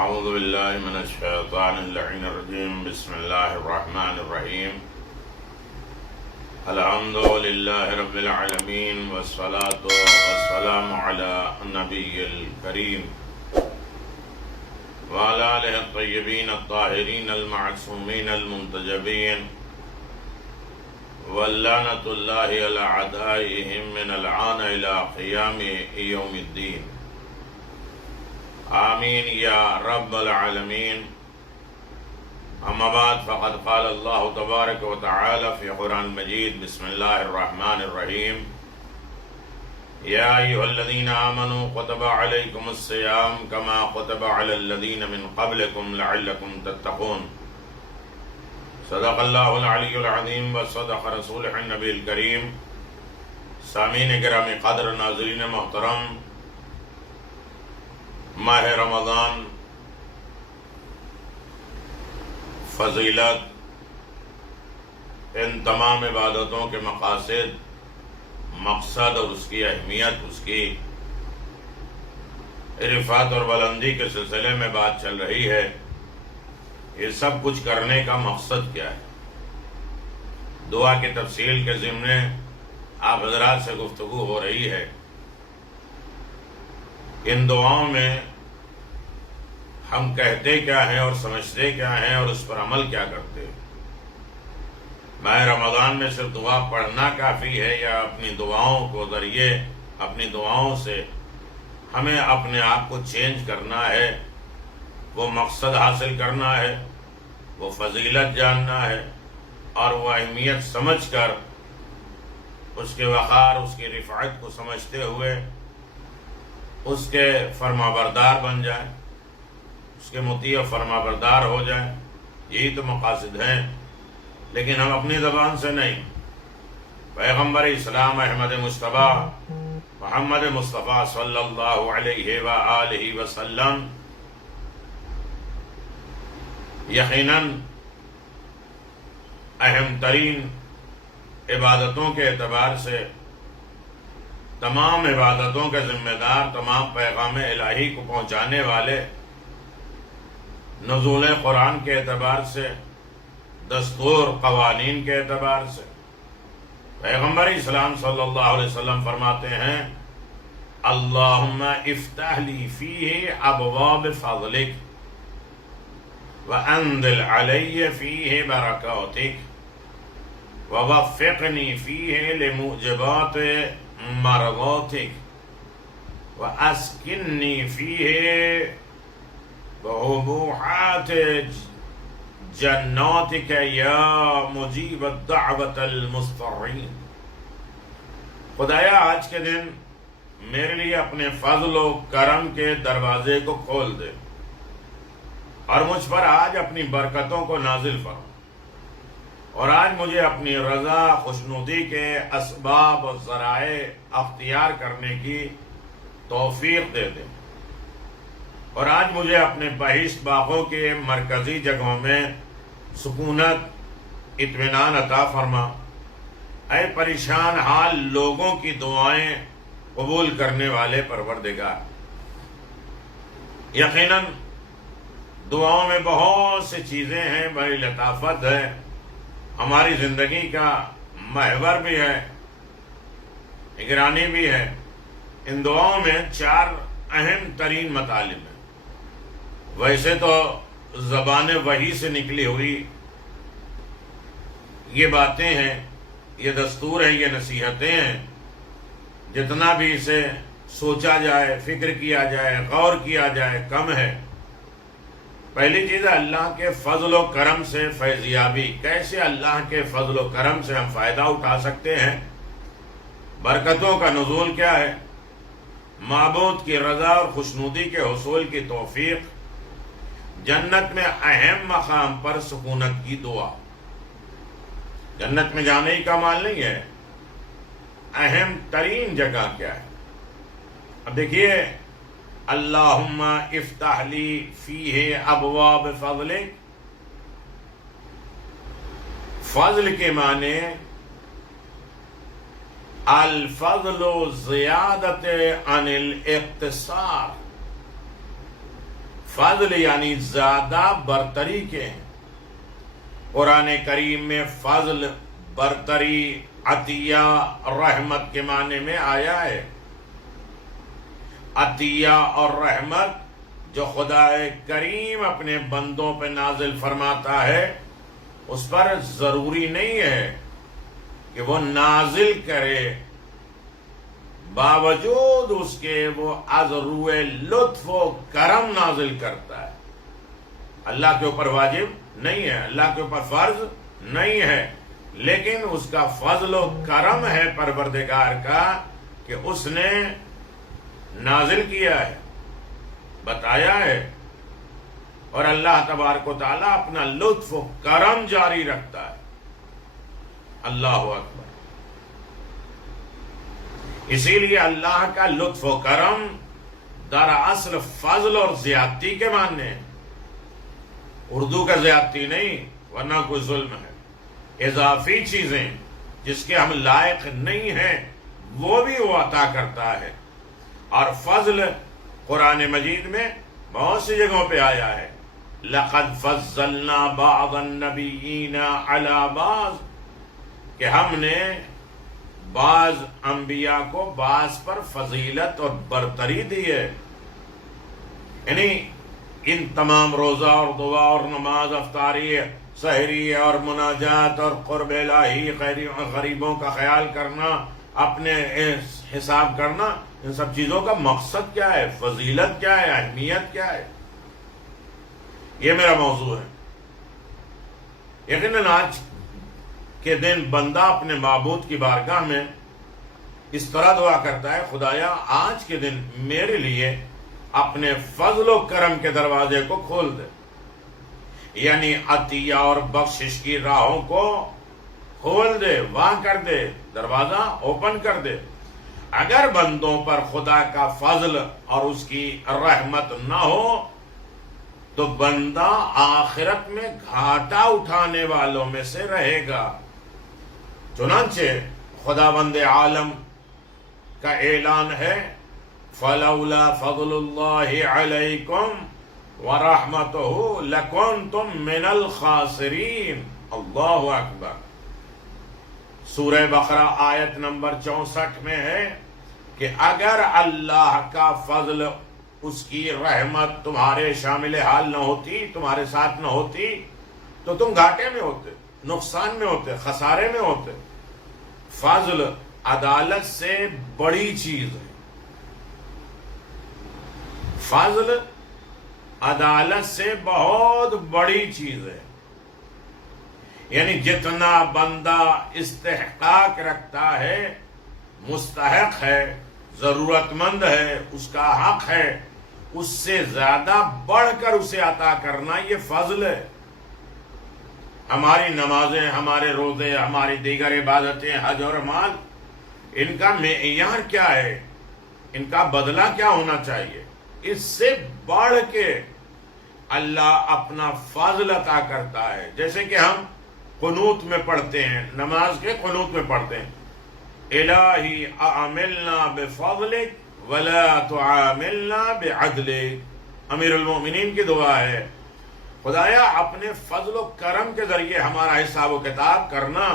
اعوذ باللہ من الشیطان اللعین الرجیم بسم اللہ الرحمن الرحیم الحمد للہ رب العالمین والصلاة والسلام علی النبی الکریم وعلی آلہ الطیبین الطاہرین المعصومین المنتجبین واللعنۃ اللہ علی اعدائہم من الآن الی قیام یوم الدین آمین یا رب العالمین. اما بعد فقد قال اللہ تبارک و تعالی فی قرآن مجید بسم اللہ الرحمن الرحیم یا ایہا الذین آمنوا کتب علیکم الصیام کما کتب علی الذین من قبلکم لعلکم تتقون. صدق اللہ العلی العظیم و صدق رسولہ النبی الکریم. سامعین گرامی قدر، ناظرین محترم، ماہ رمضان فضیلت، ان تمام عبادتوں کے مقصد اور اس کی اہمیت، اس کی رفعت اور بلندی کے سلسلے میں بات چل رہی ہے. یہ سب کچھ کرنے کا مقصد کیا ہے؟ دعا کی تفصیل کے ضمن آپ حضرات سے گفتگو ہو رہی ہے. ان دعاؤں میں ہم کہتے کیا ہیں اور سمجھتے کیا ہیں اور اس پر عمل کیا کرتے ہیں؟ ماہ رمضان میں صرف دعا پڑھنا کافی ہے یا اپنی دعاؤں کو ذریعے، اپنی دعاؤں سے ہمیں اپنے آپ کو چینج کرنا ہے، وہ مقصد حاصل کرنا ہے، وہ فضیلت جاننا ہے اور وہ اہمیت سمجھ کر اس کے وقار، اس کی رفعت کو سمجھتے ہوئے اس کے فرمانبردار بن جائیں، اس کے مطیع و فرمانبردار ہو جائیں. یہی تو مقاصد ہیں. لیکن ہم اپنی زبان سے نہیں، پیغمبر اسلام احمد مصطفیٰ محمد مصطفیٰ صلی اللہ علیہ وآلہ وسلم یقیناً اہم ترین عبادتوں کے اعتبار سے تمام عبادتوں کے ذمہ دار، تمام پیغام الہی کو پہنچانے والے، نزول قرآن کے اعتبار سے، دستور قوانین کے اعتبار سے پیغمبر اسلام صلی اللہ علیہ وسلم فرماتے ہیں اللہم افتح لی فیہ ابواب فضلک وانزل علی فیہ برکاتک ووفقنی فیہ لموجبات مرضاتک واسکنی فیہ بحبوحات جناتک یا مجیب الدعوت المضطرین. خدایا آج کے دن میرے لیے اپنے فضل و کرم کے دروازے کو کھول دے اور مجھ پر آج اپنی برکتوں کو نازل فرما اور آج مجھے اپنی رضا خوشنودی کے اسباب و ذرائع اختیار کرنے کی توفیق دے دے اور آج مجھے اپنے بہشت باغوں کے مرکزی جگہوں میں سکونت، اطمینان عطا فرما. اے پریشان حال لوگوں کی دعائیں قبول کرنے والے پروردگار، یقیناً دعاؤں میں بہت سی چیزیں ہیں، بڑی لطافت ہے، ہماری زندگی کا محور بھی ہے، نگرانی بھی ہے. ان دعاؤں میں 4 اہم ترین مطالب ہیں. ویسے تو زبان وحی سے نکلی ہوئی یہ باتیں ہیں، یہ دستور ہیں، یہ نصیحتیں ہیں. جتنا بھی اسے سوچا جائے، فکر کیا جائے، غور کیا جائے کم ہے. پہلی چیز ہے اللہ کے فضل و کرم سے فیضیابی. کیسے اللہ کے فضل و کرم سے ہم فائدہ اٹھا سکتے ہیں؟ برکتوں کا نزول کیا ہے؟ معبود کی رضا اور خوشنودی کے حصول کی توفیق. جنت میں اہم مقام پر سکونت کی دعا. جنت میں جانے ہی کا مال نہیں ہے، اہم ترین جگہ کیا ہے؟ اب دیکھیے، اللہم افتح لی فیہ ابواب فضلک. فضل کے معنی الفضل زیادت عن الاقتصار. فضل یعنی زیادہ برتری کے ہیں۔ قرآن کریم میں فضل، برتری، عطیہ، رحمت کے معنی میں آیا ہے۔ عطیہ اور رحمت جو خدا کریم اپنے بندوں پہ نازل فرماتا ہے، اس پر ضروری نہیں ہے کہ وہ نازل کرے، باوجود اس کے وہ از روئے لطف و کرم نازل کرتا ہے۔ اللہ کے اوپر واجب نہیں ہے، اللہ کے اوپر فرض نہیں ہے، لیکن اس کا فضل و کرم ہے پروردگار کا کہ اس نے نازل کیا ہے، بتایا ہے، اور اللہ تبارک و تعالیٰ اپنا لطف و کرم جاری رکھتا ہے۔ اللہ اکبر۔ اسی لیے اللہ کا لطف و کرم دراصل فضل اور زیادتی کے معنی ہیں، اردو کا زیادتی نہیں، ورنہ کوئی ظلم ہے۔ اضافی چیزیں جس کے ہم لائق نہیں ہیں وہ بھی وہ عطا کرتا ہے۔ اور فضل قرآن مجید میں بہت سی جگہوں پہ آیا ہے، لَقَدْ فَضَّلْنَا بَعْضَ النَّبِيِّينَ عَلَى بَعْضٍ، کہ ہم نے بعض انبیاء کو بعض پر فضیلت اور برتری دی ہے۔ یعنی ان تمام روزہ اور دعا اور نماز، افطاری، سحری اور مناجات اور قرب الہی، غریبوں کا خیال کرنا، اپنے حساب کرنا، ان سب چیزوں کا مقصد کیا ہے، فضیلت کیا ہے، اہمیت کیا ہے، یہ میرا موضوع ہے۔ یقیناً آج کے دن بندہ اپنے معبود کی بارگاہ میں اس طرح دعا کرتا ہے، خدایا آج کے دن میرے لیے اپنے فضل و کرم کے دروازے کو کھول دے، یعنی عطیہ اور بخشش کی راہوں کو کھول دے، واں کر دے، دروازہ اوپن کر دے۔ اگر بندوں پر خدا کا فضل اور اس کی رحمت نہ ہو تو بندہ آخرت میں گھاٹا اٹھانے والوں میں سے رہے گا۔ چنانچہ خداوند عالم کا اعلان ہے، فَلَوْلَا فَضْلُ اللَّهِ عَلَيْكُمْ وَرَحْمَتُهُ لَكُنْتُمْ مِنَ الْخَاسِرِينَ۔ اللہ اکبر۔ سورہ بقرہ آیت نمبر 64 میں ہے کہ اگر اللہ کا فضل، اس کی رحمت تمہارے شامل حال نہ ہوتی، تمہارے ساتھ نہ ہوتی، تو تم گھاٹے میں ہوتے، نقصان میں ہوتے، خسارے میں ہوتے۔ فضل عدالت سے بڑی چیز ہے، فضل عدالت سے بہت بڑی چیز ہے۔ یعنی جتنا بندہ استحقاق رکھتا ہے، مستحق ہے، ضرورت مند ہے، اس کا حق ہے، اس سے زیادہ بڑھ کر اسے عطا کرنا یہ فضل ہے۔ ہماری نمازیں، ہمارے روزے، ہماری دیگر عبادتیں، حج اور مال، ان کا معیار کیا ہے، ان کا بدلہ کیا ہونا چاہیے؟ اس سے بڑھ کے اللہ اپنا فضل عطا کرتا ہے۔ جیسے کہ ہم قنوت میں پڑھتے ہیں، نماز کے قنوت میں پڑھتے ہیں، الہی اعملنا بفضلک ولا تعاملنا بعدلک۔ امیر المومنین کی دعا ہے، خدایا اپنے فضل و کرم کے ذریعے ہمارا حساب و کتاب کرنا،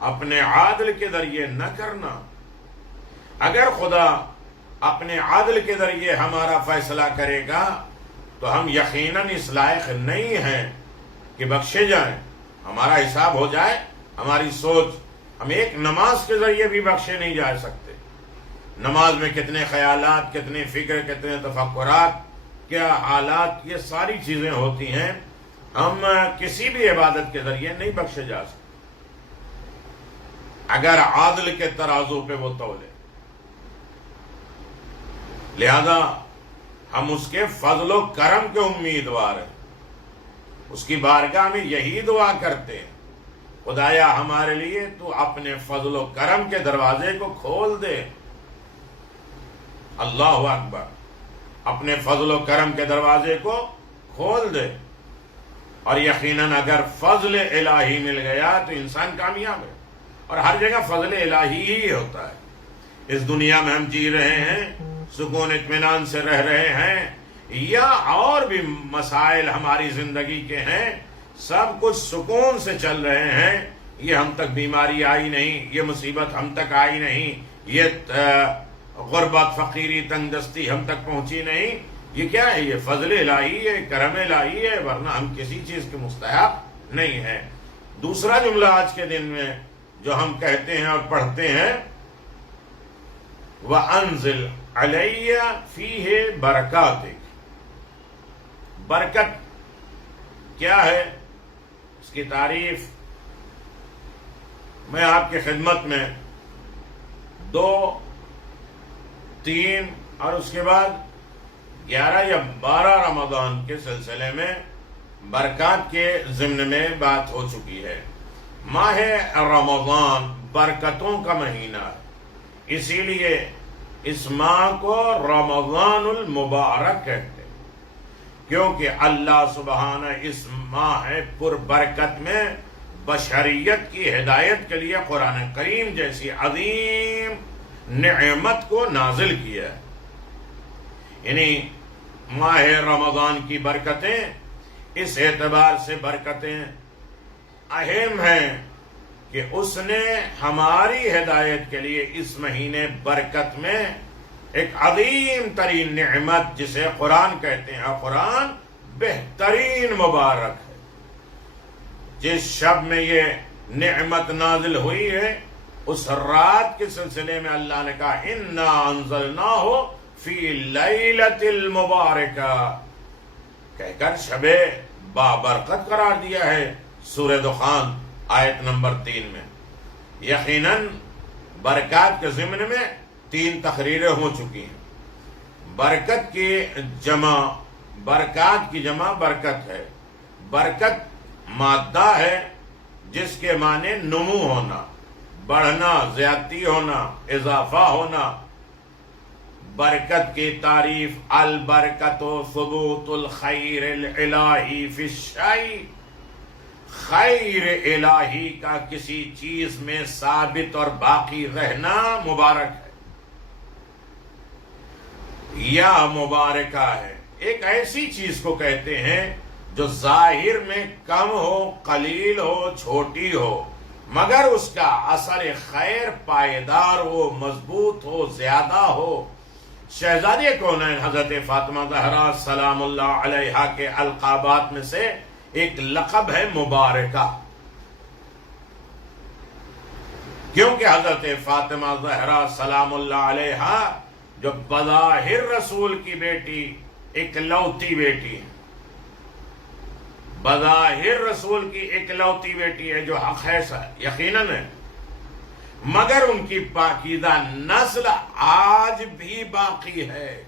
اپنے عادل کے ذریعے نہ کرنا۔ اگر خدا اپنے عادل کے ذریعے ہمارا فیصلہ کرے گا تو ہم یقیناً اس لائق نہیں ہیں کہ بخشے جائیں، ہمارا حساب ہو جائے۔ ہماری سوچ، ہم ایک نماز کے ذریعے بھی بخشے نہیں جا سکتے۔ نماز میں کتنے خیالات، کتنے فکر، کتنے تفکرات، کیا حالات، یہ ساری چیزیں ہوتی ہیں، ہم کسی بھی عبادت کے ذریعے نہیں بخشے جا سکتے اگر عادل کے ترازو پہ وہ تولے۔ لہذا ہم اس کے فضل و کرم کے امیدوار ہیں، اس کی بارگاہ میں یہی دعا کرتے ہیں، خدایا ہمارے لیے تو اپنے فضل و کرم کے دروازے کو کھول دے۔ اللہ اکبر۔ اپنے فضل و کرم کے دروازے کو کھول دے۔ اور یقیناً اگر فضل الہی مل گیا تو انسان کامیاب ہے، اور ہر جگہ فضل الہی ہی ہوتا ہے۔ اس دنیا میں ہم جی رہے ہیں، سکون اطمینان سے رہ رہے ہیں، یا اور بھی مسائل ہماری زندگی کے ہیں، سب کچھ سکون سے چل رہے ہیں، یہ ہم تک بیماری آئی نہیں، یہ مصیبت ہم تک آئی نہیں، یہ غربت فقیری تنگ دستی ہم تک پہنچی نہیں، یہ کیا ہے؟ یہ فضل الہی ہے، کرم الہی ہے، ورنہ ہم کسی چیز کے مستحق نہیں ہیں۔ دوسرا جملہ آج کے دن میں جو ہم کہتے ہیں اور پڑھتے ہیں، وَأَنزِلْ عَلَيَّ فِيهِ بَرَكَاتِكَ۔ برکت کیا ہے؟ اس کی تعریف میں آپ کی خدمت میں 2، 3 اور اس کے بعد 11 یا 12 رمضان کے سلسلے میں برکات کے ضمن میں بات ہو چکی ہے۔ ماہ رمضان برکتوں کا مہینہ ہے، اسی لیے اس ماہ کو رمضان المبارک کہتے ہیں، کیونکہ اللہ سبحانہ اس ماہ پر برکت میں بشریت کی ہدایت کے لیے قرآن کریم جیسی عظیم نعمت کو نازل کیا ہے۔ یعنی ماہ رمضان کی برکتیں اس اعتبار سے برکتیں اہم ہیں کہ اس نے ہماری ہدایت کے لیے اس مہینے برکت میں ایک عظیم ترین نعمت جسے قرآن کہتے ہیں، قرآن بہترین مبارک ہے۔ جس شب میں یہ نعمت نازل ہوئی ہے، اس رات کے سلسلے میں اللہ نے کہا اِنَّا أَنزَلْنَاهُ فِي لَيْلَةِ الْمُبَارَكَةِ، کہہ کر شب بابرکت قرار دیا ہے سورہ دخان آیت نمبر 3 میں۔ یقیناً برکات کے ضمن میں 3 تقریریں ہو چکی ہیں۔ برکت کی جمع، برکات کی جمع برکت ہے۔ برکت مادہ ہے جس کے معنی نمو ہونا، بڑھنا، زیادتی ہونا، اضافہ ہونا۔ برکت کی تعریف البرکت ثبوت الخیر الہی فی الشیء، خیر الہی کا کسی چیز میں ثابت اور باقی رہنا مبارک ہے یا مبارکہ ہے۔ ایک ایسی چیز کو کہتے ہیں جو ظاہر میں کم ہو، قلیل ہو، چھوٹی ہو، مگر اس کا اثر خیر پائیدار ہو، مضبوط ہو، زیادہ ہو۔ شہزادی کونین حضرت فاطمہ زہرا سلام اللہ علیہا کے القابات میں سے ایک لقب ہے مبارکہ، کیونکہ حضرت فاطمہ زہرا سلام اللہ علیہا جو بظاہر رسول کی بیٹی، اکلوتی بیٹی ہے، بظاہر رسول کی اکلوتی بیٹی ہے جو حق ہے یقیناً ہے، مگر ان کی پاکیزہ نسل آج بھی باقی ہے۔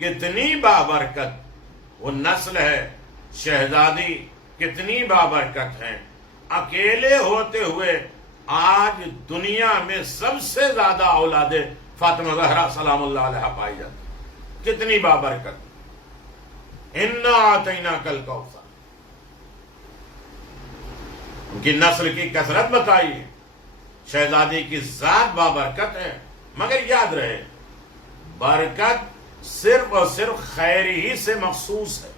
کتنی بابرکت وہ نسل ہے، شہزادی کتنی بابرکت ہیں۔ اکیلے ہوتے ہوئے آج دنیا میں سب سے زیادہ اولاد فاطمہ زہرا سلام اللہ علیہا پائی جاتی، کتنی بابرکت۔ اِنَّا أَعْطَيْنَاكَ الْكَوْثَرَ، ان کی نسل کی کثرت بتائی، شہزادی کی ذات بابرکت ہے۔ مگر یاد رہے، برکت صرف اور صرف خیر ہی سے مخصوص ہے،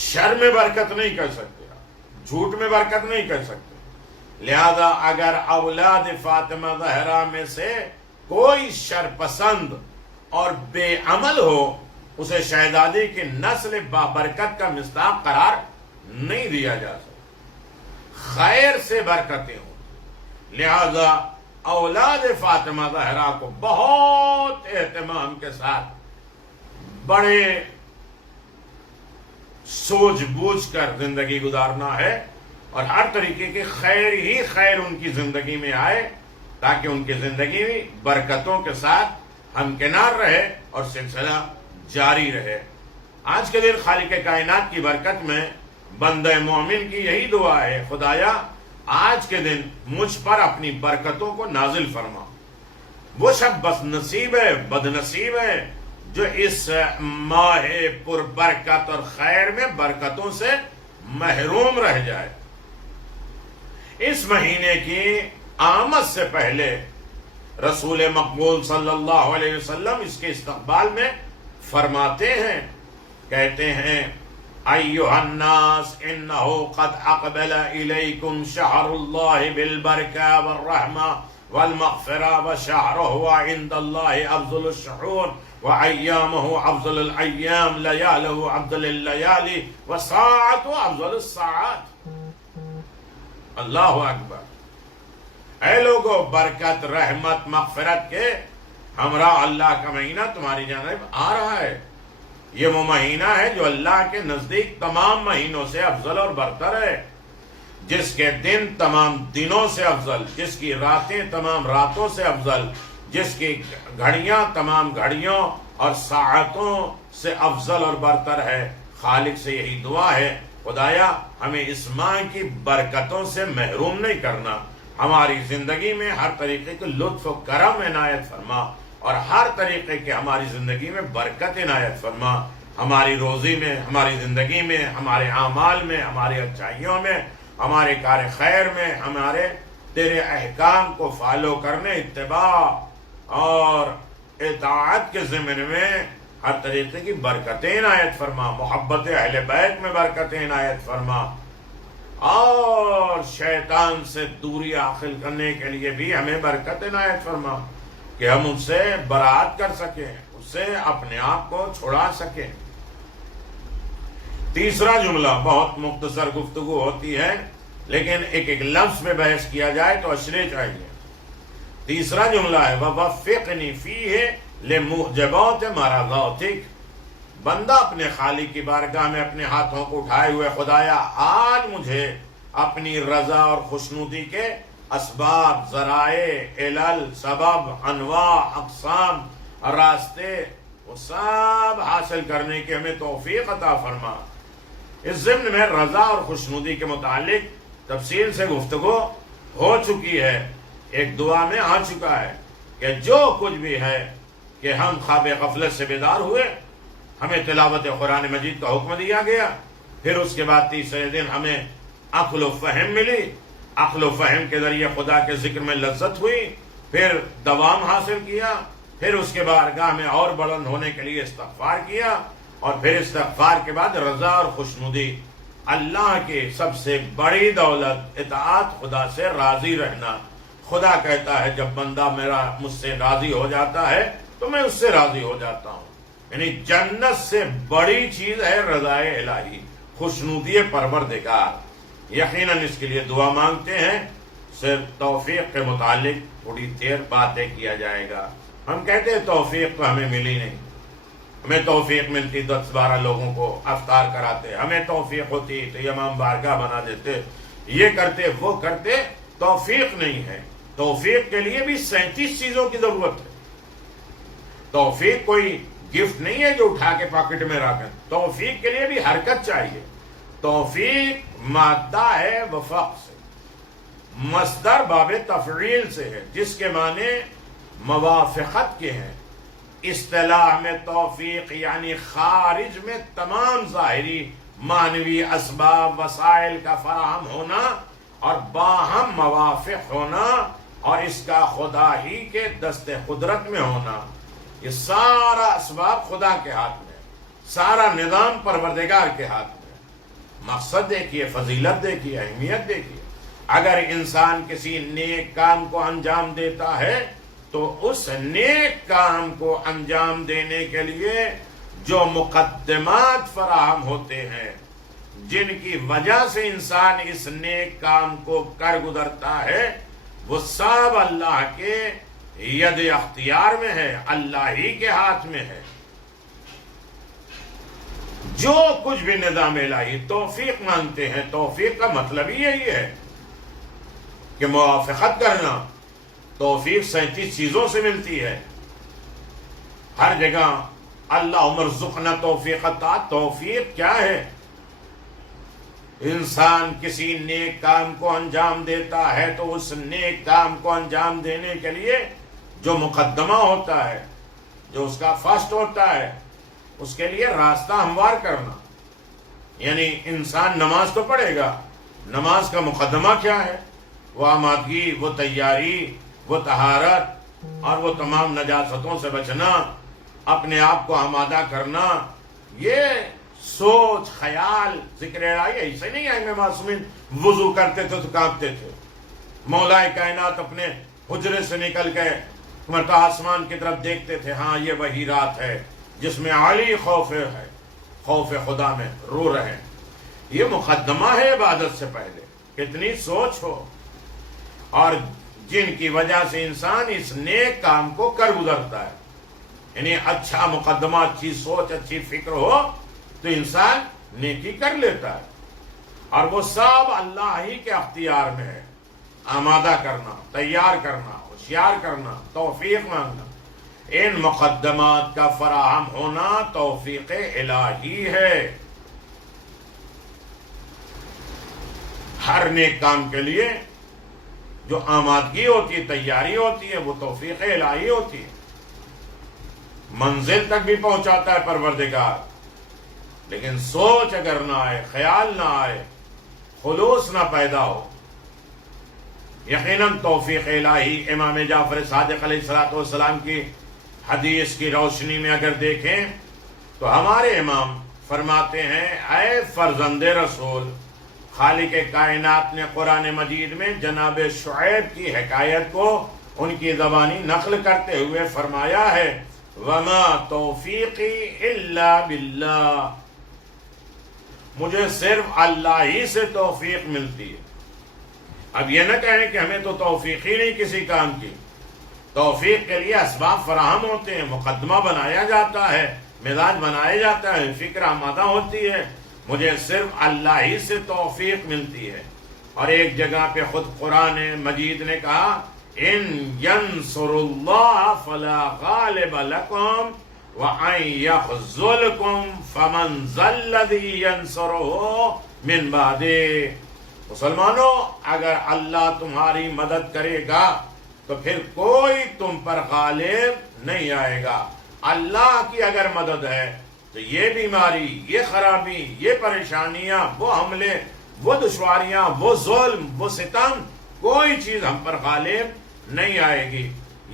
شر میں برکت نہیں کر سکتے، جھوٹ میں برکت نہیں کر سکتے۔ لہذا اگر اولاد فاطمہ زہرا میں سے کوئی شر پسند اور بے عمل ہو، اسے شہزادی کی نسل بابرکت کا مصداق قرار نہیں دیا جا سکتا۔ خیر سے برکتیں ہوں، لہذا اولاد فاطمہ زہرا کو بہت اہتمام کے ساتھ، بڑے سوچ بوجھ کر زندگی گزارنا ہے، اور ہر طریقے کی خیر ہی خیر ان کی زندگی میں آئے، تاکہ ان کی زندگی میں برکتوں کے ساتھ ہمکنار رہے اور سلسلہ جاری رہے۔ آج کے دن خالق کائنات کی برکت میں بندہ مومن کی یہی دعا ہے، خدایا آج کے دن مجھ پر اپنی برکتوں کو نازل فرما۔ وہ شب بس نصیب ہے، بد نصیب ہے جو اس ماہ پر برکت اور خیر میں برکتوں سے محروم رہ جائے۔ اس مہینے کی آمد سے پہلے رسول مقبول صلی اللہ علیہ وسلم اس کے استقبال میں فرماتے ہیں کہتے ہیں ایھا الناس انہ قد اقبل الیکم شہر اللہ بالبرکہ والرحمہ والمغفرہ وشہرہ عند اللہ افضل الشہور وایامہ افضل الایام لیالہ افضل اللیالی وساعتہ افضل الساعات۔ اللہ اکبر۔ اے لوگو، برکت، رحمت، مغفرت کے ہمراہ اللہ کا مہینہ تمہاری جانب آ رہا ہے۔ یہ وہ مہینہ ہے جو اللہ کے نزدیک تمام مہینوں سے افضل اور برتر ہے، جس کے دن تمام دنوں سے افضل، جس کی راتیں تمام راتوں سے افضل، جس کی گھڑیاں تمام گھڑیوں اور ساعتوں سے افضل اور برتر ہے۔ خالق سے یہی دعا ہے، خدایا ہمیں اس ماہ کی برکتوں سے محروم نہیں کرنا، ہماری زندگی میں ہر طریقے کے لطف و کرم عنایت فرما، اور ہر طریقے کے ہماری زندگی میں برکت عنایت فرما، ہماری روزی میں، ہماری زندگی میں، ہمارے اعمال میں، ہماری اچھائیوں میں، ہمارے کار خیر میں، ہمارے تیرے احکام کو فالو کرنے، اتباع اور اطاعت کے ضمن میں ہر طریقے کی برکتیں عنایت فرما، محبت اہل بیت میں برکتیں عنایت فرما، اور شیطان سے دوری حاصل کرنے کے لیے بھی ہمیں برکت عنایت فرما کہ ہم ان سے برات کر سکیں، اس سے اپنے آپ کو چھڑا سکیں۔ تیسرا جملہ بہت مختصر گفتگو ہوتی ہے، لیکن ایک ایک لفظ پہ بحث کیا جائے تو اشرے چاہیے۔ تیسرا جملہ ہے وَوَفِّقْنِي فِيهِ لِمُوجِبَاتِ مَرَضَاتِكَ۔ بندہ اپنے خالق کی بارگاہ میں اپنے ہاتھوں کو اٹھائے ہوئے، خدایا آج مجھے اپنی رضا اور خوشنودی کے اسباب، ذرائع، علل، سبب، انواع، اقسام، راستے، وہ سب حاصل کرنے کی ہمیں توفیق عطا فرما۔ اس ضمن میں رضا اور خوشنودی کے متعلق تفصیل سے گفتگو ہو چکی ہے، ایک دعا میں آ چکا ہے کہ جو کچھ بھی ہے کہ ہم خواب غفلت سے بیدار ہوئے، ہمیں تلاوت قرآن مجید کا حکم دیا گیا، پھر اس کے بعد تیسرے دن ہمیں عقل و فہم ملی، عقل و فہم کے ذریعے خدا کے ذکر میں لذت ہوئی، پھر دوام حاصل کیا، پھر اس کے بارگاہ میں اور بلند ہونے کے لیے استغفار کیا، اور پھر استغفار کے بعد رضا اور خوشنودی، اللہ کی سب سے بڑی دولت اطاعت، خدا سے راضی رہنا۔ خدا کہتا ہے جب بندہ مجھ سے راضی ہو جاتا ہے تو میں اس سے راضی ہو جاتا ہوں، یعنی جنت سے بڑی چیز ہے رضائے الہی، خوشنودی پروردگار۔ یقیناً اس کے لیے دعا مانگتے ہیں، صرف توفیق کے متعلق تھوڑی دیر باتیں کیا جائے گا۔ ہم کہتے ہیں توفیق تو ہمیں ملی نہیں، ہمیں توفیق ملتی 10-12 لوگوں کو افطار کراتے، ہمیں توفیق ہوتی تو امام بارگاہ بنا دیتے، یہ کرتے وہ کرتے۔ توفیق نہیں ہے، توفیق کے لیے بھی 37 چیزوں کی ضرورت ہے۔ توفیق کوئی گفٹ نہیں ہے جو اٹھا کے پاکٹ میں رکھیں، توفیق کے لیے بھی حرکت چاہیے۔ توفیق مادہ ہے وفق سے، مصدر باب تفعیل سے ہے، جس کے معنی موافقت کے ہیں۔ اصطلاح میں توفیق یعنی خارج میں تمام ظاہری معنوی اسباب وسائل کا فراہم ہونا اور باہم موافق ہونا، اور اس کا خدا ہی کے دست قدرت میں ہونا۔ یہ سارا اسباب خدا کے ہاتھ میں، سارا نظام پروردگار کے ہاتھ میں۔ مقصد دیکھیے، فضیلت دیکھیے، اہمیت دیکھیے۔ اگر انسان کسی نیک کام کو انجام دیتا ہے تو اس نیک کام کو انجام دینے کے لیے جو مقدمات فراہم ہوتے ہیں، جن کی وجہ سے انسان اس نیک کام کو کر گزرتا ہے، وہ سب اللہ کے ید اختیار میں ہے، اللہ ہی کے ہاتھ میں ہے۔ جو کچھ بھی نظام الہی توفیق مانگتے ہیں، توفیق کا مطلب ہی یہی ہے کہ موافقت کرنا۔ توفیق 37 چیزوں سے ملتی ہے، ہر جگہ اللہم ارزقنا توفیق عطا۔ توفیق کیا ہے؟ انسان کسی نیک کام کو انجام دیتا ہے تو اس نیک کام کو انجام دینے کے لیے جو مقدمہ ہوتا ہے، جو اس کا فرسٹ ہوتا ہے، اس کے لیے راستہ ہموار کرنا۔ یعنی انسان نماز تو پڑھے گا، نماز کا مقدمہ کیا ہے؟ وہ آمادگی، وہ تیاری، وہ طہارت، اور وہ تمام نجاستوں سے بچنا، اپنے آپ کو آمادہ کرنا۔ یہ سوچ خیال ذکر الہی ایسے نہیں آئیں گے معصومین وضو کرتے تھے تو کانپتے تھے. مولا کائنات اپنے حجرے سے نکل گئے مرتا آسمان کی طرف دیکھتے تھے, ہاں یہ وہی رات ہے جس میں علی خوف ہے, خوف خدا میں رو رہے ہیں. یہ مقدمہ ہے عبادت سے پہلے, کتنی سوچ ہو, اور جن کی وجہ سے انسان اس نیک کام کو کر گزرتا ہے. یعنی اچھا مقدمہ, اچھی سوچ, اچھی فکر ہو تو انسان نیکی کر لیتا ہے, اور وہ سب اللہ ہی کے اختیار میں ہے. آمادہ کرنا, تیار کرنا, ہوشیار کرنا, توفیق مانگنا, ان مقدمات کا فراہم ہونا توفیق الہی ہے. ہر نیک کام کے لیے جو آمادگی ہوتی ہے, تیاری ہوتی ہے, وہ توفیق الہی ہوتی ہے. منزل تک بھی پہنچاتا ہے پروردگار, لیکن سوچ اگر نہ آئے, خیال نہ آئے, خلوص نہ پیدا ہو, یقیناً توفیق الہی. امام جعفر صادق علیہ السلام کی حدیث کی روشنی میں اگر دیکھیں تو ہمارے امام فرماتے ہیں, اے فرزند رسول, خالق کائنات نے قرآن مجید میں جناب شعیب کی حکایت کو ان کی زبانی نقل کرتے ہوئے فرمایا ہے, وما توفیقی الا باللہ, مجھے صرف اللہ ہی سے توفیق ملتی ہے. اب یہ نہ کہیں کہ ہمیں تو توفیق ہی نہیں کسی کام کی. توفیق کے لیے اسباب فراہم ہوتے ہیں, مقدمہ بنایا جاتا ہے, مزاج بنایا جاتا ہے, فکر آمادہ ہوتی ہے. مجھے صرف اللہ ہی سے توفیق ملتی ہے. اور ایک جگہ پہ خود قرآن مجید نے کہا, ان ینصر اللہ فلا غالب لکم وَأَن يَخْذُلْكُمْ فَمَنْ ذَا الَّذِي يَنْصُرُهُ مِنْ بَعْدِهِ. مسلمانوں, اگر اللہ تمہاری مدد کرے گا تو پھر کوئی تم پر غالب نہیں آئے گا. اللہ کی اگر مدد ہے تو یہ بیماری, یہ خرابی, یہ پریشانیاں, وہ حملے, وہ دشواریاں, وہ ظلم, وہ ستم, کوئی چیز ہم پر غالب نہیں آئے گی.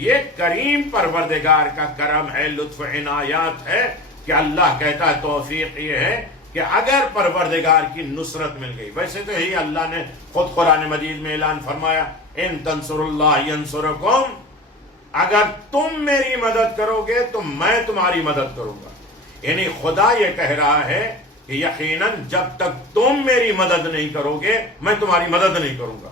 یہ کریم پروردگار کا کرم ہے, لطف عنایات ہے کہ اللہ کہتا ہے توفیق یہ ہے کہ اگر پروردگار کی نصرت مل گئی. ویسے تو ہی اللہ نے خود قرآن مجید میں اعلان فرمایا, ان تنصر اللہ ینصرکم, اگر تم میری مدد کرو گے تو میں تمہاری مدد کروں گا. یعنی خدا یہ کہہ رہا ہے کہ یقیناً جب تک تم میری مدد نہیں کرو گے میں تمہاری مدد نہیں کروں گا.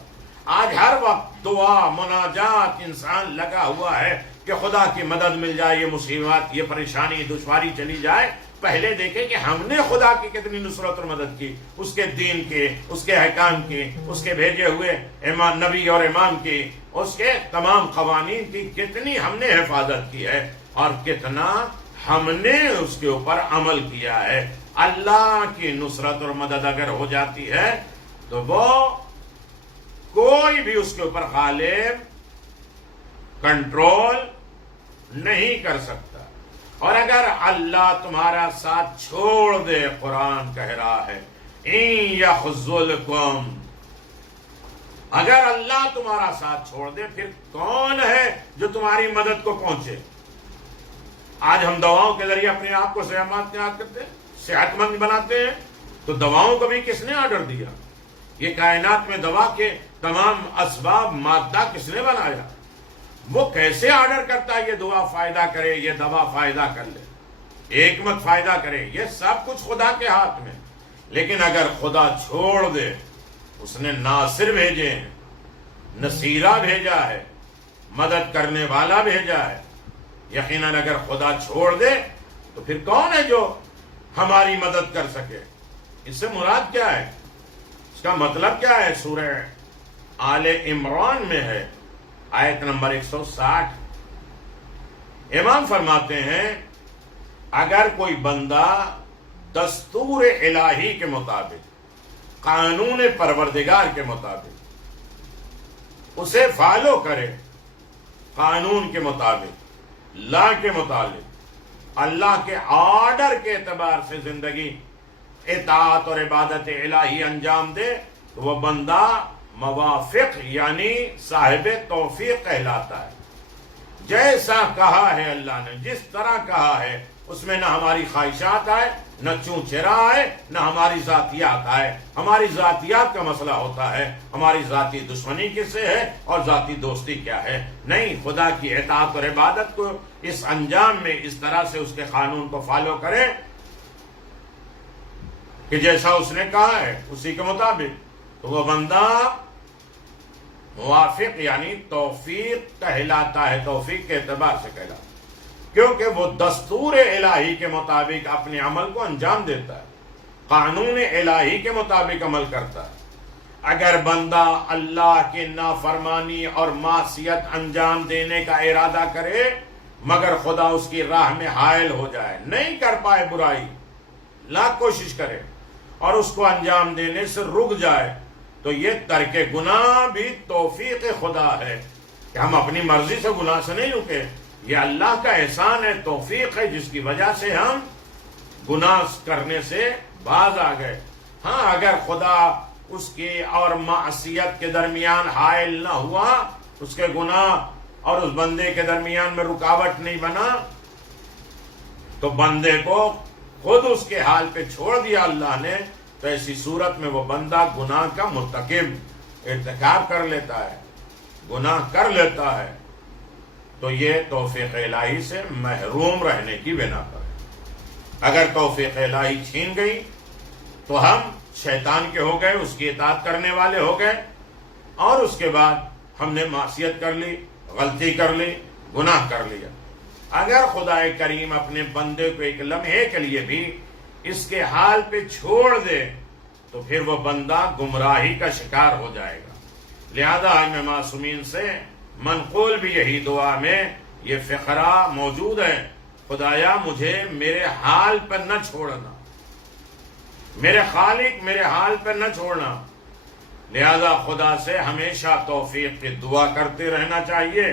آج ہر وقت دعا مناجات انسان لگا ہوا ہے کہ خدا کی مدد مل جائے, یہ مصیبت, یہ پریشانی, دشواری چلی جائے. پہلے دیکھیں کہ ہم نے خدا کی کتنی نصرت اور مدد کی, اس کے دین کی, اس کے احکام کی, اس کے بھیجے ہوئے نبی اور امام کی, اس کے تمام قوانین کی کتنی ہم نے حفاظت کی ہے, اور کتنا ہم نے اس کے اوپر عمل کیا ہے. اللہ کی نصرت اور مدد اگر ہو جاتی ہے تو وہ کوئی بھی اس کے اوپر غالب, کنٹرول نہیں کر سکتا. اور اگر اللہ تمہارا ساتھ چھوڑ دے, قرآن کہہ رہا ہے ان یخذلکم, اگر اللہ تمہارا ساتھ چھوڑ دے پھر کون ہے جو تمہاری مدد کو پہنچے. آج ہم دواؤں کے ذریعے اپنے آپ کو صحت کرتے ہیں, صحت مند بناتے ہیں, تو دواؤں کو بھی کس نے آرڈر دیا؟ یہ کائنات میں دوا کے تمام اسباب, مادہ کس نے بنایا؟ وہ کیسے آرڈر کرتا ہے یہ دوا فائدہ کرے, یہ دوا فائدہ کر لے, ایک مت فائدہ کرے؟ یہ سب کچھ خدا کے ہاتھ میں. لیکن اگر خدا چھوڑ دے, اس نے ناصر بھیجے ہیں, نصیرہ بھیجا ہے, مدد کرنے والا بھیجا ہے. یقیناً اگر خدا چھوڑ دے تو پھر کون ہے جو ہماری مدد کر سکے؟ اس سے مراد کیا ہے, اس کا مطلب کیا ہے؟ سورہ آل عمران میں ہے, آیت نمبر 160. امام فرماتے ہیں اگر کوئی بندہ دستور الہی کے مطابق, قانون پروردگار کے مطابق اسے فالو کرے, قانون کے مطابق, لا کے مطابق, اللہ کے آرڈر کے اعتبار سے زندگی اطاعت اور عبادت الہی انجام دے, تو وہ بندہ موافق یعنی صاحب توفیق کہلاتا ہے. جیسا کہا ہے اللہ نے, جس طرح کہا ہے اس میں نہ ہماری خواہشات آئے، نہ چونچرا آئے، نہ ہماری ذاتیات آئے۔ ہماری ذاتیات کا مسئلہ ہوتا ہے ہماری ذاتی دشمنی کس سے ہے اور ذاتی دوستی کیا ہے۔ نہیں، خدا کی اطاعت اور عبادت کو اس انجام میں اس طرح سے اس کے قانون کو فالو کریں کہ جیسا اس نے کہا ہے اسی کے مطابق، تو وہ بندہ موافق یعنی توفیق کہلاتا ہے، توفیق کے اعتبار سے کہلاتا ہے، کیونکہ وہ دستور الہی کے مطابق اپنے عمل کو انجام دیتا ہے، قانون الہی کے مطابق عمل کرتا ہے۔ اگر بندہ اللہ کی نافرمانی اور معصیت انجام دینے کا ارادہ کرے مگر خدا اس کی راہ میں حائل ہو جائے، نہیں کر پائے برائی، لاکھ کوشش کرے اور اس کو انجام دینے سے رک جائے، تو یہ ترک گناہ بھی توفیق خدا ہے کہ ہم اپنی مرضی سے گناہ سے نہیں رکے، یہ اللہ کا احسان ہے، توفیق ہے، جس کی وجہ سے ہم گناہ کرنے سے باز آ گئے۔ ہاں، اگر خدا اس کی اور معصیت کے درمیان حائل نہ ہوا، اس کے گناہ اور اس بندے کے درمیان میں رکاوٹ نہیں بنا، تو بندے کو خود اس کے حال پہ چھوڑ دیا اللہ نے، تو ایسی صورت میں وہ بندہ گناہ کا مرتکب ارتکاب کر لیتا ہے، گناہ کر لیتا ہے، تو یہ توفیق الہی سے محروم رہنے کی بنا پر ہے۔ اگر توفیق الہی چھین گئی تو ہم شیطان کے ہو گئے، اس کی اطاعت کرنے والے ہو گئے، اور اس کے بعد ہم نے معصیت کر لی، غلطی کر لی، گناہ کر لیا۔ اگر خدا کریم اپنے بندے کو ایک لمحے کے لیے بھی اس کے حال پہ چھوڑ دے تو پھر وہ بندہ گمراہی کا شکار ہو جائے گا۔ لہذا ائمہ معصومین سے منقول بھی یہی دعا میں یہ فقرہ موجود ہے، خدایا مجھے میرے حال پر نہ چھوڑنا، میرے خالق میرے حال پر نہ چھوڑنا۔ لہذا خدا سے ہمیشہ توفیق کی دعا کرتے رہنا چاہیے۔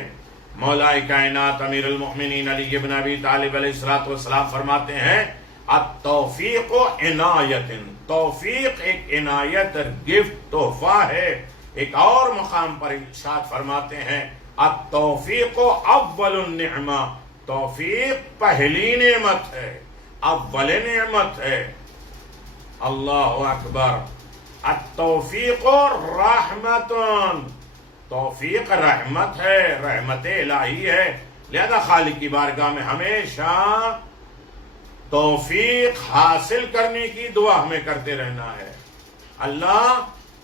مولا کائنات امیر المؤمنین علی بن ابی طالب علیہ السلام فرماتے ہیں التوفیق عنایت، توفیق ایک عنایت گفٹ تحفہ ہے۔ ایک اور مقام پر ارشاد فرماتے ہیں التوفیق اول النعمہ، توفیق پہلی نعمت ہے، اول نعمت ہے۔ اللہ اکبر۔ التوفیق رحمت، توفیق رحمت ہے، رحمت الہی ہے۔ لہذا خالق کی بارگاہ میں ہمیشہ توفیق حاصل کرنے کی دعا ہمیں کرتے رہنا ہے۔ اللہ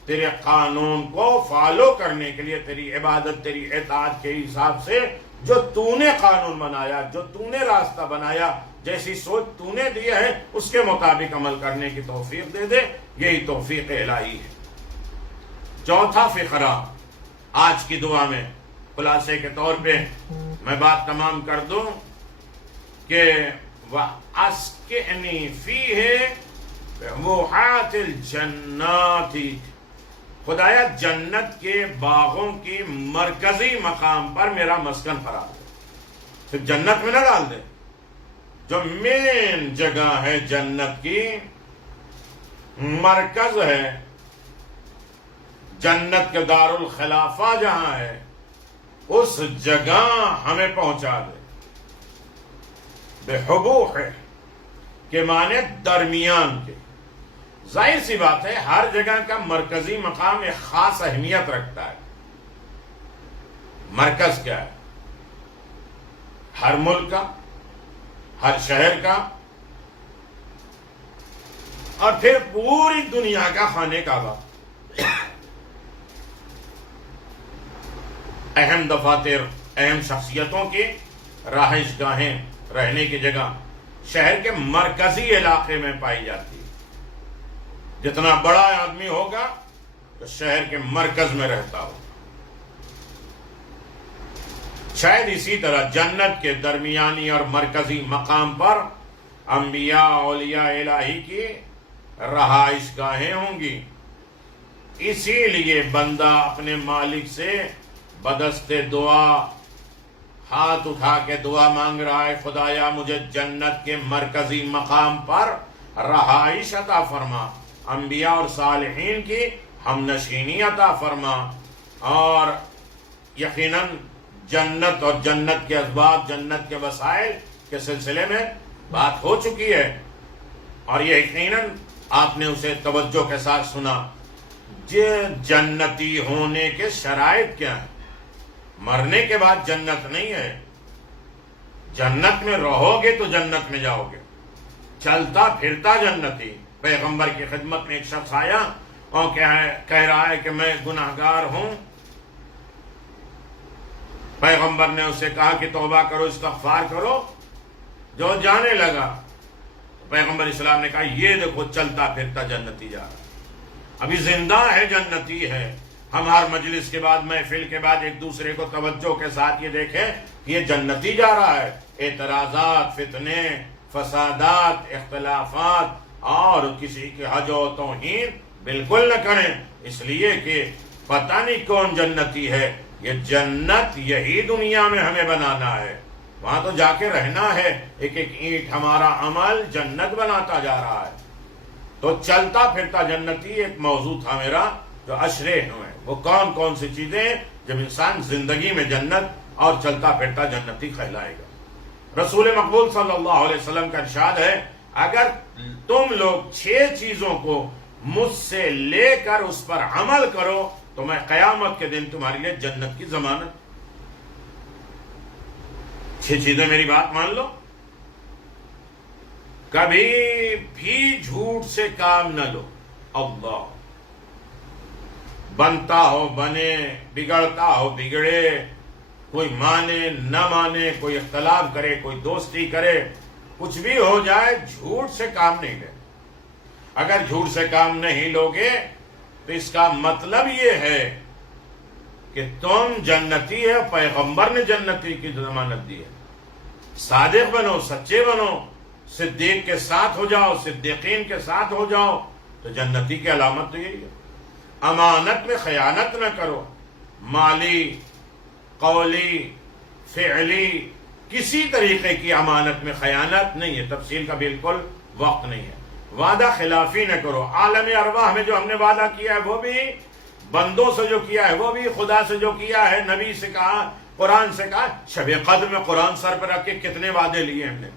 تیرے قانون کو فالو کرنے کے لیے، تیری عبادت تیری اطاعت کے حساب سے جو تو نے قانون بنایا، جو تو نے راستہ بنایا، جیسی سوچ تو نے دی ہے اس کے مطابق عمل کرنے کی توفیق دے دے، یہی توفیق الہی ہے۔ چوتھا فقرہ آج کی دعا میں خلاصے کے طور پہ میں بات تمام کر دوں کہ وَأَسْكِنِي فِيهِ بِحُورِ الْجَنَّاتِ، خدایا جنت کے باغوں کی مرکزی مقام پر میرا مسکن قرار دے۔ صرف جنت میں نہ ڈال دے، جو مین جگہ ہے جنت کی، مرکز ہے جنت کے دار الخلافہ جہاں ہے، اس جگہ ہمیں پہنچا دے۔ بحبوح کے معنی درمیان کے، ظاہر سی بات ہے ہر جگہ کا مرکزی مقام ایک خاص اہمیت رکھتا ہے۔ مرکز کیا ہے؟ ہر ملک کا، ہر شہر کا، اور پھر پوری دنیا کا خانہ کعبہ، اہم دفاتر، اہم شخصیتوں کی رہائش گاہیں، رہنے کی جگہ شہر کے مرکزی علاقے میں پائی جاتی ہے۔ جتنا بڑا آدمی ہوگا تو شہر کے مرکز میں رہتا ہوگا۔ شاید اسی طرح جنت کے درمیانی اور مرکزی مقام پر انبیاء اولیاء الہی کی رہائش گاہیں ہوں گی۔ اسی لیے بندہ اپنے مالک سے بدست دعا ہاتھ اٹھا کے دعا مانگ رہا ہے، خدایا مجھے جنت کے مرکزی مقام پر رہائش عطا فرما، انبیاء اور صالحین کی ہم نشینی عطا فرما، اور یقیناً جنت اور جنت کے اسباب، جنت کے وسائل کے سلسلے میں بات ہو چکی ہے اور یہ یقیناً آپ نے اسے توجہ کے ساتھ سنا. جنتی ہونے کے شرائط کیا ہیں؟ مرنے کے بعد جنت نہیں ہے. جنت میں رہو گے تو جنت میں جاؤ گے. چلتا پھرتا جنتی. پیغمبر کی خدمت میں ایک شخص آیا اور کہہ رہا ہے کہ میں گناہگار ہوں. پیغمبر نے اسے کہا کہ توبہ کرو، استغفار کرو. جو جانے لگا پیغمبر اسلام نے کہا یہ دیکھو چلتا پھرتا جنتی جا رہا ہے. ابھی زندہ ہے، جنتی ہے. ہم ہر مجلس کے بعد، محفل کے بعد ایک دوسرے کو توجہ کے ساتھ یہ دیکھیں کہ یہ جنتی جا رہا ہے. اعتراضات، فتنے، فسادات، اختلافات اور کسی کی حج و توہین بالکل نہ کریں، اس لیے کہ پتہ نہیں کون جنتی ہے. یہ جنت یہی دنیا میں ہمیں بنانا ہے، وہاں تو جا کے رہنا ہے. ایک ایک اینٹ ہمارا عمل جنت بناتا جا رہا ہے. تو چلتا پھرتا جنتی ایک موضوع تھا میرا جو اشرے ہوئے. وہ کون کون سی چیزیں جب انسان زندگی میں جنت اور چلتا پھرتا جنتی کہلائے گا. رسول مقبول صلی اللہ علیہ وسلم کا ارشاد ہے اگر تم لوگ 6 چیزوں کو مجھ سے لے کر اس پر عمل کرو تو میں قیامت کے دن تمہارے لیے جنت کی ضمانت. 6 چیزیں میری بات مان لو. کبھی بھی جھوٹ سے کام نہ لو. اللہ، بنتا ہو بنے، بگڑتا ہو بگڑے، کوئی مانے نہ مانے، کوئی اختلاف کرے، کوئی دوستی کرے، کچھ بھی ہو جائے جھوٹ سے کام نہیں لے. اگر جھوٹ سے کام نہیں لوگے تو اس کا مطلب یہ ہے کہ تم جنتی ہے، پیغمبر نے جنتی کی ضمانت دی ہے. صادق بنو، سچے بنو، صدیق کے ساتھ ہو جاؤ، صدیقین کے ساتھ ہو جاؤ تو جنتی کی علامت تو یہی ہے. امانت میں خیانت نہ کرو. مالی، قولی، فعلی، کسی طریقے کی امانت میں خیانت نہیں ہے. تفصیل کا بالکل وقت نہیں ہے. وعدہ خلافی نہ کرو. عالم ارواح میں جو ہم نے وعدہ کیا ہے وہ بھی، بندوں سے جو کیا ہے وہ بھی، خدا سے جو کیا ہے، نبی سے کہا، قرآن سے کہا. شب قدر میں قرآن سر پر رکھ کے کتنے وعدے لیے ہم نے.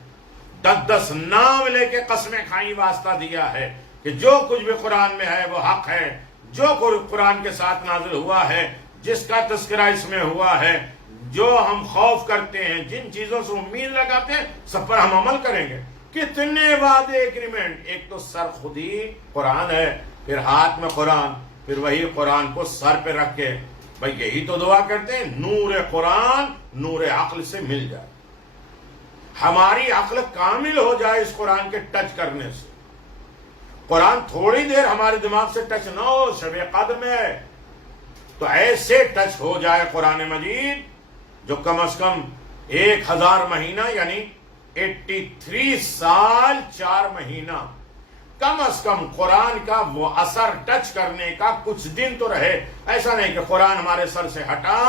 10 نام لے کے قسمیں کھائیں، واسطہ دیا ہے کہ جو کچھ بھی قرآن میں ہے وہ حق ہے. جو قرآن کے ساتھ نازل ہوا ہے، جس کا تذکرہ اس میں ہوا ہے، جو ہم خوف کرتے ہیں، جن چیزوں سے امید لگاتے ہیں، سب پر ہم عمل کریں گے. کتنے وعدے، ایگریمنٹ. ایک تو سر خودی قرآن ہے، پھر ہاتھ میں قرآن، پھر وہی قرآن کو سر پہ رکھ کے بھائی یہی تو دعا کرتے ہیں نور قرآن نور عقل سے مل جائے. ہماری عقل کامل ہو جائے اس قرآن کے ٹچ کرنے سے. قرآن تھوڑی دیر ہمارے دماغ سے ٹچ نہ ہو. شب قدر میں ہے تو ایسے ٹچ ہو جائے قرآن مجید جو کم از کم 1000 مہینہ یعنی 83 سال 4 مہینہ کم از کم قرآن کا وہ اثر ٹچ کرنے کا کچھ دن تو رہے. ایسا نہیں کہ قرآن ہمارے سر سے ہٹا،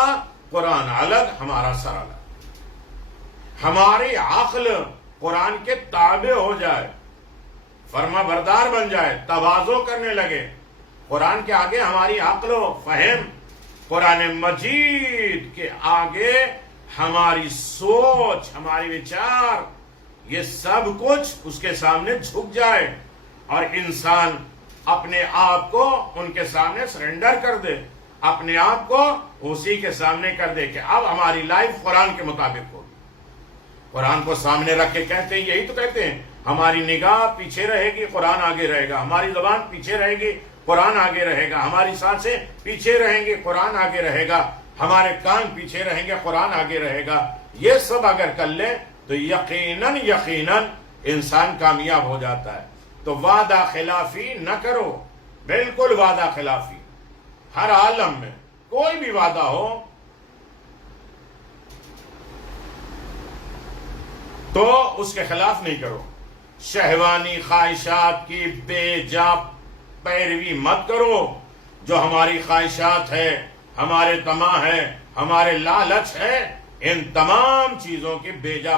قرآن الگ، ہمارا سر الگ. ہماری عقل قرآن کے تابع ہو جائے، فرما بردار بن جائے، تواضع کرنے لگے. قرآن کے آگے ہماری عقل و فہم، قرآن مجید کے آگے ہماری سوچ، ہماری وچار، یہ سب کچھ اس کے سامنے جھک جائے اور انسان اپنے آپ کو ان کے سامنے سرنڈر کر دے، اپنے آپ کو اسی کے سامنے کر دے کہ اب ہماری لائف قرآن کے مطابق ہوگی. قرآن کو سامنے رکھ کے کہتے ہیں، یہی تو کہتے ہیں ہماری نگاہ پیچھے رہے گی، قرآن آگے رہے گا. ہماری زبان پیچھے رہے گی، قرآن آگے رہے گا. ہماری سانسیں پیچھے رہیں گی، قرآن آگے رہے گا. ہمارے کان پیچھے رہیں گے، قرآن آگے رہے گا. یہ سب اگر کر لیں تو یقیناً انسان کامیاب ہو جاتا ہے. تو وعدہ خلافی نہ کرو، بالکل وعدہ خلافی. ہر عالم میں کوئی بھی وعدہ ہو تو اس کے خلاف نہیں کرو. شہوانی خواہشات کی بے جا پیروی مت کرو. جو ہماری خواہشات ہے، ہمارے طمع ہے، ہمارے لالچ ہے، ان تمام چیزوں کی بے جا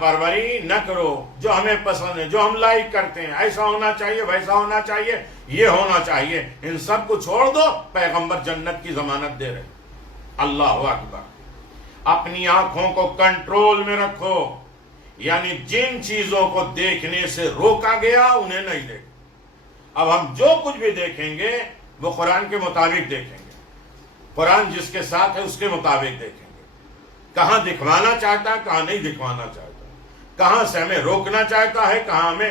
پروری نہ کرو. جو ہمیں پسند ہے، جو ہم لائک کرتے ہیں، ایسا ہونا چاہیے، ویسا ہونا چاہیے، یہ ہونا چاہیے، ان سب کو چھوڑ دو. پیغمبر جنت کی ضمانت دے رہے. اللہ اکبر. اپنی آنکھوں کو کنٹرول میں رکھو. یعنی جن چیزوں کو دیکھنے سے روکا گیا انہیں نہیں دیکھیں۔ اب ہم جو کچھ بھی دیکھیں گے وہ قرآن کے مطابق دیکھیں گے، قرآن جس کے ساتھ ہے اس کے مطابق دیکھیں گے۔ کہاں دکھوانا چاہتا ہے، کہاں نہیں دکھوانا چاہتا، کہاں سے ہمیں روکنا چاہتا ہے، کہاں ہمیں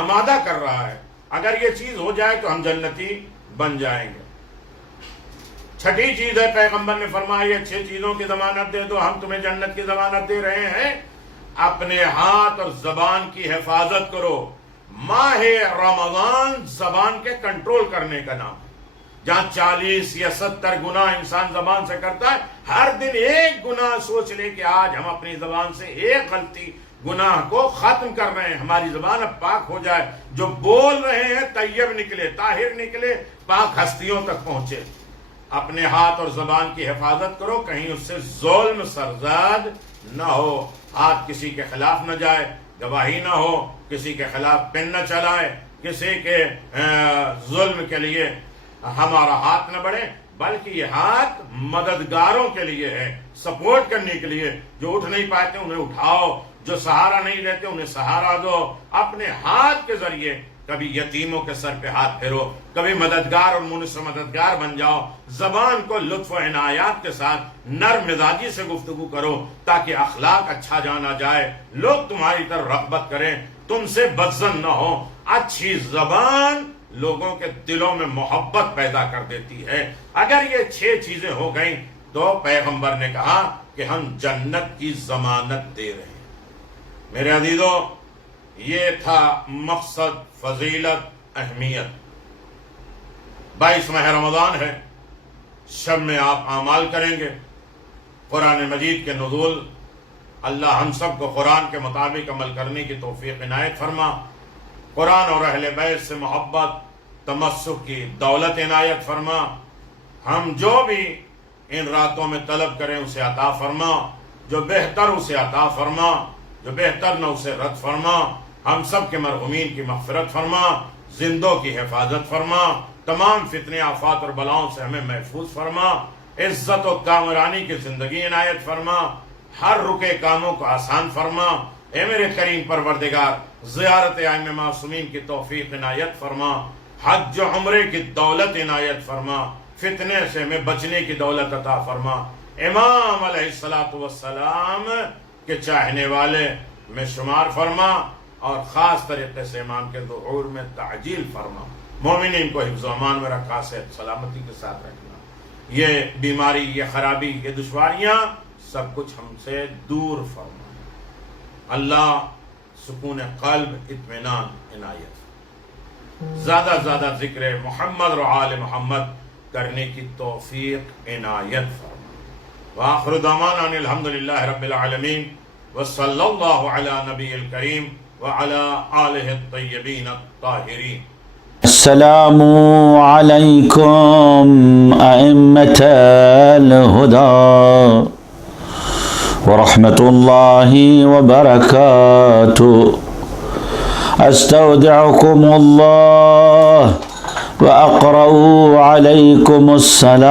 آمادہ کر رہا ہے۔ اگر یہ چیز ہو جائے تو ہم جنتی بن جائیں گے۔ چھٹی چیز ہے، پیغمبر نے فرمایا یہ 6 چیزوں کی ضمانت دے دو، ہم تمہیں جنت کی ضمانت دے رہے ہیں۔ اپنے ہاتھ اور زبان کی حفاظت کرو۔ ماہ رمضان زبان کے کنٹرول کرنے کا نام ہے۔ جہاں 40 یا 70 گناہ انسان زبان سے کرتا ہے، ہر دن ایک گناہ سوچ لے کہ آج ہم اپنی زبان سے ایک غلطی گناہ کو ختم کر رہے ہیں، ہماری زبان اب پاک ہو جائے، جو بول رہے ہیں طیب نکلے، طاہر نکلے، پاک ہستیوں تک پہنچے۔ اپنے ہاتھ اور زبان کی حفاظت کرو، کہیں اس سے ظلم سرزاد نہ ہو، ہاتھ کسی کے خلاف نہ جائے، گواہی نہ ہو، کسی کے خلاف پن نہ چلائے، کسی کے ظلم کے لیے ہمارا ہاتھ نہ بڑھے، بلکہ یہ ہاتھ مددگاروں کے لیے ہے، سپورٹ کرنے کے لیے۔ جو اٹھ نہیں پاتے انہیں اٹھاؤ، جو سہارا نہیں لیتے انہیں سہارا دو۔ اپنے ہاتھ کے ذریعے کبھی یتیموں کے سر پہ ہاتھ پھیرو، کبھی مددگار اور منصف مددگار بن جاؤ۔ زبان کو لطف و عنایات کے ساتھ نرم مزاجی سے گفتگو کرو تاکہ اخلاق اچھا جانا جائے، لوگ تمہاری طرف رغبت کریں، تم سے بدظن نہ ہو۔ اچھی زبان لوگوں کے دلوں میں محبت پیدا کر دیتی ہے۔ اگر یہ 6 چیزیں ہو گئیں تو پیغمبر نے کہا کہ ہم جنت کی ضمانت دے رہے ہیں۔ میرے عزیزو، یہ تھا مقصد، فضیلت، اہمیت۔ 22 ماہ رمضان ہے، شب میں آپ اعمال کریں گے۔ قرآن مجید کے نزول، اللہ ہم سب کو قرآن کے مطابق عمل کرنے کی توفیق عنایت فرما۔ قرآن اور اہل بیت سے محبت، تمسک کی دولت عنایت فرما۔ ہم جو بھی ان راتوں میں طلب کریں اسے عطا فرما، جو بہتر اسے عطا فرما، جو بہتر نہ اسے رد فرما۔ ہم سب کے مرحومین کی مغفرت فرما، زندوں کی حفاظت فرما، تمام فتنے آفات اور بلاؤں سے ہمیں محفوظ فرما، عزت و کامرانی کی زندگی عنایت فرما، ہر رکے کاموں کو آسان فرما۔ اے میرے کریم پروردگار، زیارت ائمہ معصومین کی توفیق عنایت فرما، حج و عمرے کی دولت عنایت فرما، فتنے سے ہمیں بچنے کی دولت عطا فرما۔ امام علیہ السلام کے چاہنے والے میں شمار فرما، اور خاص طریقے سے امام کے ظہور میں تعجیل فرما۔ مومنین کو حفظ و امان میں رکھا، صحت سلامتی کے ساتھ رکھنا۔ یہ بیماری، یہ خرابی، یہ دشواریاں سب کچھ ہم سے دور فرما۔ اللہ سکون قلب، اطمینان عنایت، زیادہ زیادہ ذکر محمد اور آل محمد کرنے کی توفیق عنایت فرما۔ وآخر دعوانا ان الحمدللہ رب العالمین، وصلی اللہ علی نبی الکریم وعلى آلہ الطیبین الطاہرین۔ السلام علیکم ائمة الہدی ورحمۃ اللہ وبرکاتہ۔ استودعکم اللہ واقرأ علیکم السلام۔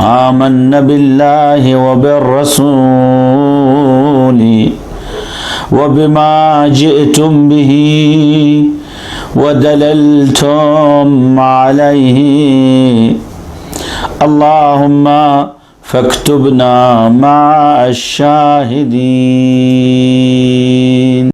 آمنا باللہ وبالرسول وبما جئتم به ودللتم عليه، اللهم فاكتبنا مع الشاهدين۔